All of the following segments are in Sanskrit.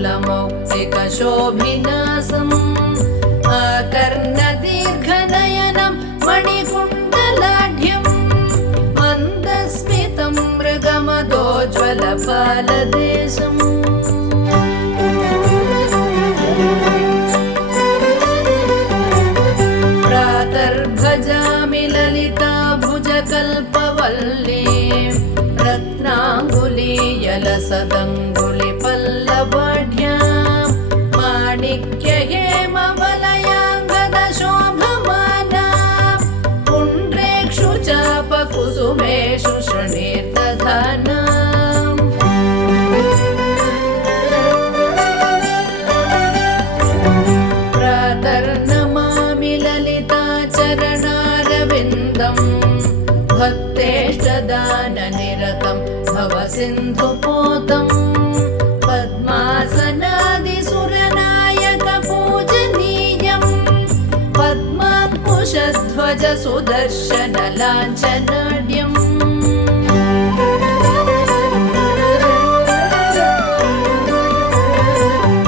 मौक्तिकशोभिनासम् आकर्णदीर्घनयनं मणिकुण्डलाढ्यं मन्दस्मितं मृगमदोज्ज्वलपालदेशम् प्रातर्भजामि ललिता भुजकल्पवल्लीं रत्नाङ्गुलीयलसदङ्गुलिपल्लवाढ्यां माणिक्यहेमवलयाङ्गदशोभमानां पुण्ड्रेक्षु चापकुसुमेषु शृणीर्दधानाम् प्रातर्नमामि ललिता चरणारविन्दम् भक्तेष्टदाननिरतं भवसिन्धुपोतं पद्मासनादिसुरनायकपूजनीयं पद्माङ्कुशध्वजसुदर्शनलाञ्छनाढ्यम्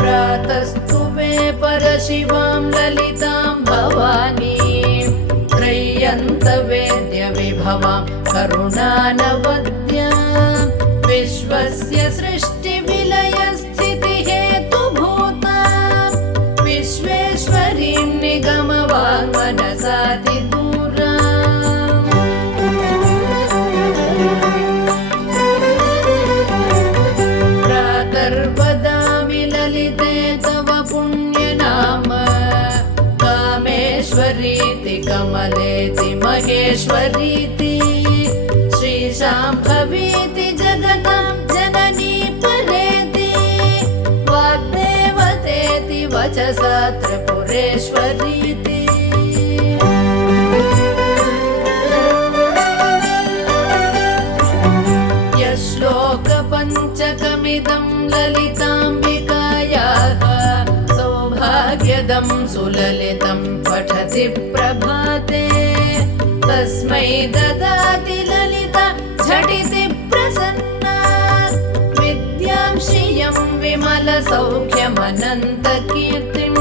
प्रातस्तुवे परशिवां ललितां भवानीं त्रय्यन्तवेद्यविभवां करुणानवद्यां विश्वस्य सृष्टिविलयस्थितिहेतुभूतां विश्वेश्वरीं निगमवाङ्मनसादिदूराम् प्रातर्वदामि ललिते तव पुण्यनाम कामेश्वरीति कमलेति महेश्वरीति श्रीशाम्भवीति जगतां जननी परेति वाग्देवतेति वचसा त्रिपुरेश्वरीति यश्लोकपञ्चकमिदं ललिताम्बिकायाः सौभाग्यदं सुललितं पठति प्रभाते तस्मै ददाति ललिता झटिति प्रसन्ना विद्यां श्रियं विमलसौख्यमनन्तकीर्तिम्